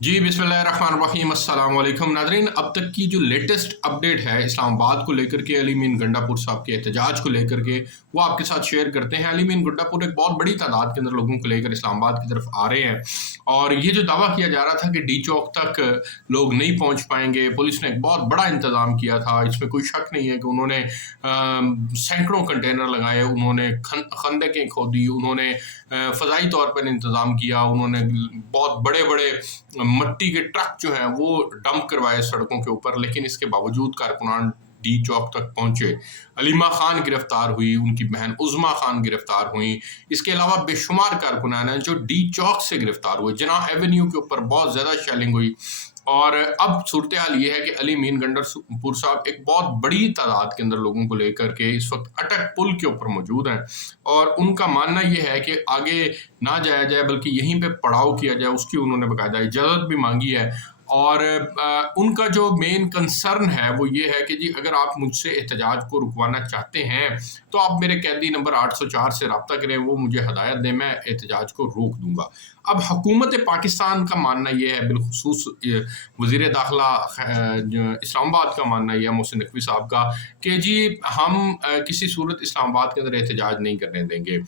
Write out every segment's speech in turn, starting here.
जी बिस्मिल्लाहिर्रहमानिर्रहीम अस्सलाम वालेकुम नाज़रीन। अब तक की जो लेटेस्ट अपडेट है इस्लामाबाद को लेकर के, अली मीन गंडापुर साहब के एहतजाज को लेकर के, वो आपके साथ शेयर करते हैं। अली मीन गंडापुर एक बहुत बड़ी तादाद के अंदर लोगों को लेकर इस्लामाबाद की तरफ आ रहे हैं और ये जो दावा किया जा रहा था कि डी चौक तक लोग नहीं पहुंच पाएंगे, पुलिस ने एक बहुत बड़ा इंतज़ाम किया था, इसमें कोई शक नहीं है कि उन्होंने सैकड़ों कंटेनर लगाए, उन्होंने खंदकें खोदी, उन्होंने फ़ज़ाई तौर पर इंतज़ाम किया, उन्होंने बहुत बड़े बड़े मट्टी के ट्रक जो हैं वो डंप करवाए सड़कों के ऊपर, लेकिन इसके बावजूद कारकुनान डी चौक तक पहुंचे। अलीमा खान गिरफ्तार हुई, उनकी बहन उज़्मा खान गिरफ्तार हुई। इसके अलावा बेशुमार कारकुनान हैं जो डी चौक से गिरफ्तार हुए। जिनाह एवेन्यू के ऊपर बहुत ज़्यादा शेलिंग हुई और अब सूरत हाल ये है कि अली मीन गंडापुर साहब एक बहुत बड़ी तादाद के अंदर लोगों को लेकर के इस वक्त अटक पुल के ऊपर मौजूद हैं और उनका मानना ये है कि आगे ना जाया जाए बल्कि यहीं पे पड़ाव किया जाए, उसकी उन्होंने बाकायदा इजाज़त भी मांगी है। और उनका जो मेन कंसर्न है वो ये है कि जी अगर आप मुझसे एहतजाज को रुकवाना चाहते हैं तो आप मेरे कैदी नंबर 804 से रब्ता करें, वो मुझे हदायत दें, मैं एहतजाज को रोक दूंगा। अब हुकूमत पाकिस्तान का मानना ये है, बिलखुसूस वज़ीर दाखिला इस्लामाबाद का मानना यह है, मोहसिन नकवी साहब का, कि जी हम किसी सूरत इस्लामाबाद के अंदर एहतजाज नहीं करने देंगे।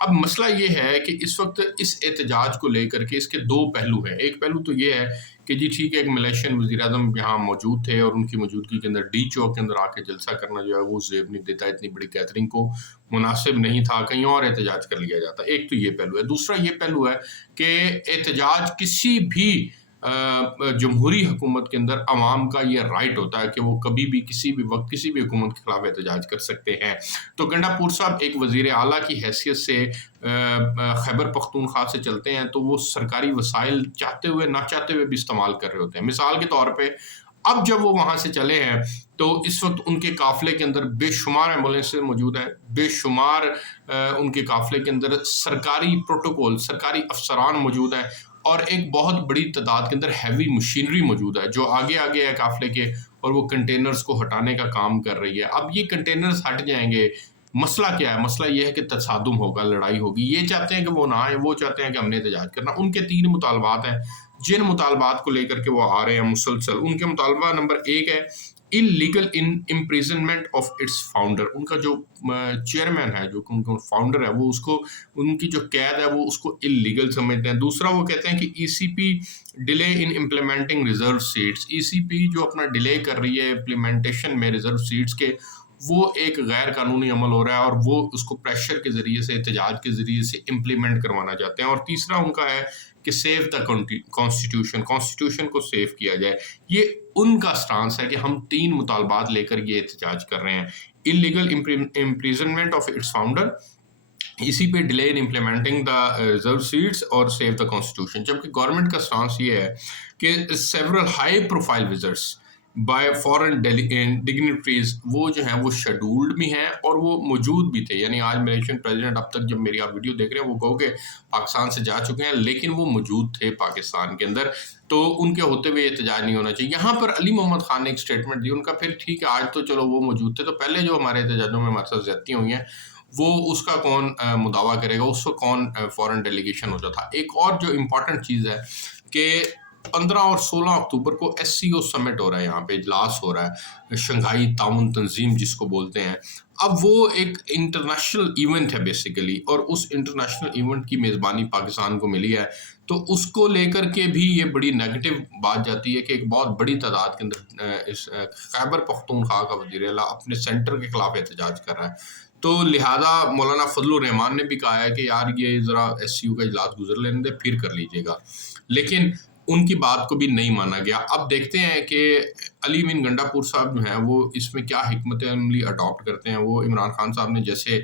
अब मसला ये है कि इस वक्त इस एहतजाज को लेकर के इसके दो पहलू हैं। एक पहलू तो ये है कि जी ठीक है, एक मलेशियन वज़ीर-ए-आज़म यहाँ मौजूद थे और उनकी मौजूदगी के अंदर डी चौक के अंदर आके जलसा करना जो है वो ज़ेब नहीं देता, इतनी बड़ी गैदरिंग को मुनासिब नहीं था, कहीं और एहतजाज कर लिया जाता। एक तो ये पहलू है। दूसरा ये पहलू है कि एहतजाज किसी भी जमहूरी हुकूमत के अंदर अवाम का ये राइट होता है कि वो कभी भी किसी भी वक्त किसी भी हुकूमत के खिलाफ एहतजाज कर सकते हैं। तो गंडापुर साहब एक वज़ीर आला की हैसियत से खैबर पख्तूनख्वा से चलते हैं तो वो सरकारी वसाइल चाहते हुए ना चाहते हुए भी इस्तेमाल कर रहे होते हैं। मिसाल के तौर पे अब जब वो वहाँ से चले हैं तो इस वक्त उनके काफ़िले के अंदर बेशुमार एम्बुलेंसें मौजूद हैं, बेशुमार उनके काफ़िले के अंदर सरकारी प्रोटोकॉल, सरकारी अफसरान मौजूद हैं और एक बहुत बड़ी तादाद के अंदर हैवी मशीनरी मौजूद है जो आगे आगे है काफ़िले के और वो कंटेनर्स को हटाने का काम कर रही है। अब ये कंटेनर्स हट जाएंगे, मसला क्या है? मसला ये है कि तसादुम होगा, लड़ाई होगी। ये चाहते हैं कि वो ना आए, वो चाहते हैं कि हमने एहतजाज करना। उनके 3 मुतालबात हैं, जिन मुतालबात को लेकर के वो आ रहे हैं मुसलसल। उनके मुतालबा नंबर 1 है illegal imprisonment of its founder. उनका जो चेयरमैन है, जो उनका फाउंडर है, वो उसको उनकी जो कैद है वो उसको इल्लीगल समझते हैं। दूसरा वो कहते हैं कि ECP delay in implementing reserve seats. ECP जो अपना डिले कर रही है इम्प्लीमेंटेशन में रिजर्व सीट्स के, वो एक गैर कानूनी अमल हो रहा है और वो उसको प्रेशर के ज़रिए से, एहतजाज के ज़रिए से इम्प्लीमेंट करवाना चाहते हैं। और तीसरा उनका है कि सेव द कॉन्स्टिट्यूशन, कॉन्स्टिट्यूशन को सेव किया जाए। ये उनका स्टांस है कि हम 3 मुतालबात लेकर ये एहतजाज कर रहे हैं। Illegal imprisonment of its founder, इसी पे delay in implementing the reserve seats और सेव द कॉन्स्टिट्यूशन। जबकि गवर्नमेंट का स्टांस ये है कि several high profile visits bye foreign dignitaries वो जो हैं वो शेड्यूल्ड भी हैं और वो मौजूद भी थे। यानी आज मलेशियन प्रेसिडेंट अब तक जब मेरी आप वीडियो देख रहे हैं वो कहोगे पाकिस्तान से जा चुके हैं, लेकिन वो मौजूद थे पाकिस्तान के अंदर, तो उनके होते हुए एहतजाज नहीं होना चाहिए। यहाँ पर अली मोहम्मद खान ने एक स्टेटमेंट दी, उनका फिर ठीक है आज तो चलो वो मौजूद थे, तो पहले जो हमारे एहतजाजों में हमारे साथ ज्यादतियाँ हुई हैं वो उसका कौन मुदावा करेगा, उसको कौन फॉरेन डेलीगेशन होता था। एक और जो इम्पॉर्टेंट चीज़ है कि 15 और 16 अक्टूबर को एससीओ समिट हो रहा है, यहाँ पे इजलास हो रहा है, शंघाई ताउन तंजीम जिसको बोलते हैं। अब वो एक इंटरनेशनल इवेंट है बेसिकली और उस इंटरनेशनल इवेंट की मेज़बानी पाकिस्तान को मिली है, तो उसको लेकर के भी ये बड़ी नेगेटिव बात जाती है कि एक बहुत बड़ी तादाद के अंदर इस खैबर पख्तूनख्वा का वज़ीर आला अपने सेंटर के खिलाफ एहतजाज कर रहा है। तो लिहाजा मौलाना फजलुर रहमान ने भी कहा है कि यार ये ज़रा एससीओ का इजलास गुजर लेने दे फिर कर लीजिएगा, लेकिन उनकी बात को भी नहीं माना गया। अब देखते हैं कि अली मीन गंडापुर साहब जो हैं वो इसमें क्या हिकमत अमली अडॉप्ट करते हैं। वो इमरान खान साहब ने जैसे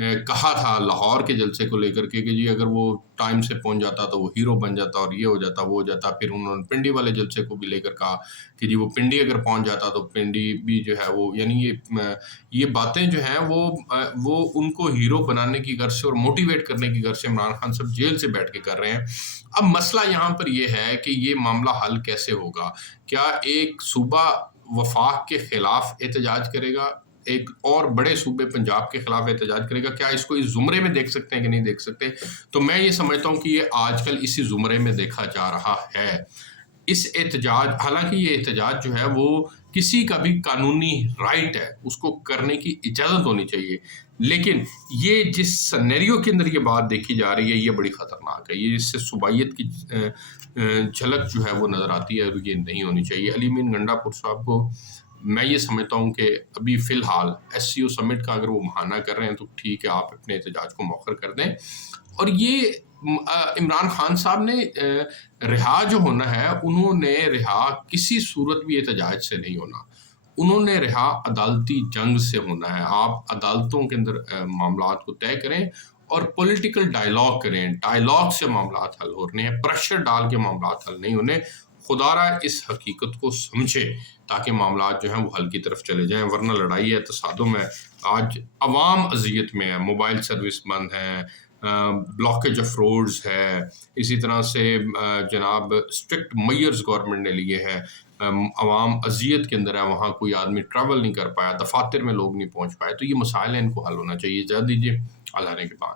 कहा था लाहौर के जलसे को लेकर के कि जी अगर वो टाइम से पहुंच जाता तो वो हीरो बन जाता और ये हो जाता वो हो जाता। फिर उन्होंने पिंडी वाले जलसे को भी लेकर कहा कि जी वो पिंडी अगर पहुंच जाता तो पिंडी भी जो है वो, यानी ये बातें जो हैं वो उनको हीरो बनाने की गर्ज से और मोटिवेट करने की गर्ज से इमरान खान साहब जेल से बैठ के कर रहे हैं। अब मसला यहाँ पर ये है कि ये मामला हल कैसे होगा? क्या एक सूबा वफाक के खिलाफ एहतजाज करेगा, एक और बड़े सूबे पंजाब के खिलाफ एहतजाज करेगा? क्या इसको इस ज़ुमरे में देख सकते हैं कि नहीं देख सकते? तो मैं ये समझता हूँ कि ये आजकल इसी ज़ुमरे में देखा जा रहा है। اس احتجاج، حالانکہ یہ احتجاج جو ہے وہ کسی کا بھی قانونی رائٹ ہے، اس کو کرنے کی اجازت ہونی چاہیے، لیکن یہ جس سنیریو کے اندر یہ بات دیکھی جا رہی ہے یہ بڑی خطرناک ہے، یہ اس سے صوبائیت کی جھلک جو ہے وہ نظر آتی ہے، اور یہ نہیں ہونی چاہیے۔ علی امین گنڈا پور صاحب کو میں یہ سمجھتا ہوں کہ ابھی فی الحال ایس سی او سمٹ کا اگر وہ بہانہ کر رہے ہیں تو ٹھیک ہے، آپ اپنے احتجاج کو مؤخر کر دیں، اور یہ عمران خان صاحب نے رہا جو ہونا ہے، انہوں نے رہا کسی صورت بھی احتجاج سے نہیں ہونا، انہوں نے رہا عدالتی جنگ سے ہونا ہے۔ آپ عدالتوں کے اندر معاملات کو طے کریں اور پولیٹیکل ڈائلاگ کریں، ڈائلاگ سے معاملات حل ہونے ہیں، پریشر ڈال کے معاملات حل نہیں ہونے۔ خدا را اس حقیقت کو سمجھے تاکہ معاملات جو ہیں وہ حل کی طرف چلے جائیں، ورنہ لڑائی ہے، تصادم ہے، آج عوام اذیت میں ہے، موبائل سروس بند ہے، بلاکیج آف روڈز ہے، اسی طرح سے جناب اسٹرکٹ میئرز گورنمنٹ نے لیے ہیں، عوام اذیت کے اندر ہے، وہاں کوئی آدمی ٹریول نہیں کر پایا، دفاتر میں لوگ نہیں پہنچ پائے، تو یہ مسائل ہیں، ان کو حل ہونا چاہیے۔ اجازت دیجیے، اللہ نے کے بعد